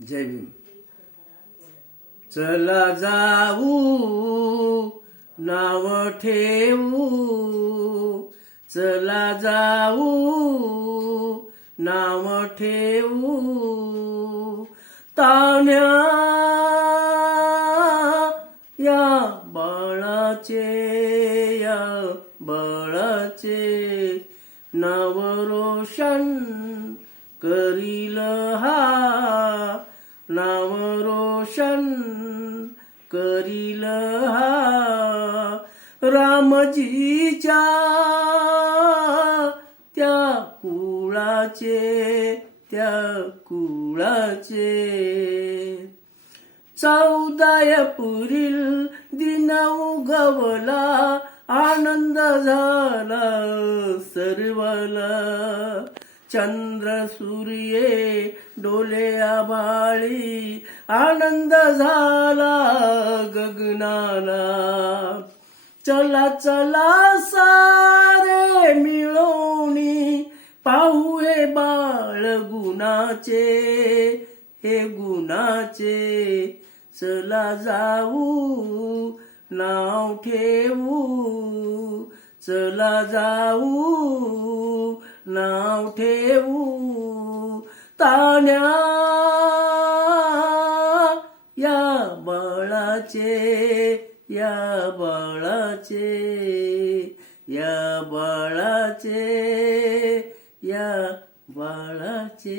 जय भीम. चला जाऊ नाव ठेवू, चला जाऊ नाव ठेवू, तान्या या बाळाचे, या बाळाचे नाव रोशन करील हा, नाव रोशन करील हा. रामजीच्या त्या कुळाचे, त्या कुळाचे. 14 एप्रिल दिन उगवला, आनंद झाला सर्वाला. चंद्र सूर्ये डोले आभाळी, आनंद झाला गगनाला. चला चला सारे मिळवणी, पाहू हे बाळ गुणाचे, हे गुणाचे. चला जाऊ नाव ठेवू, चला जाऊ नाव ठेवू, तान्या या बाळाचे, या बाळाचे, या बाळाचे, या बाळाचे.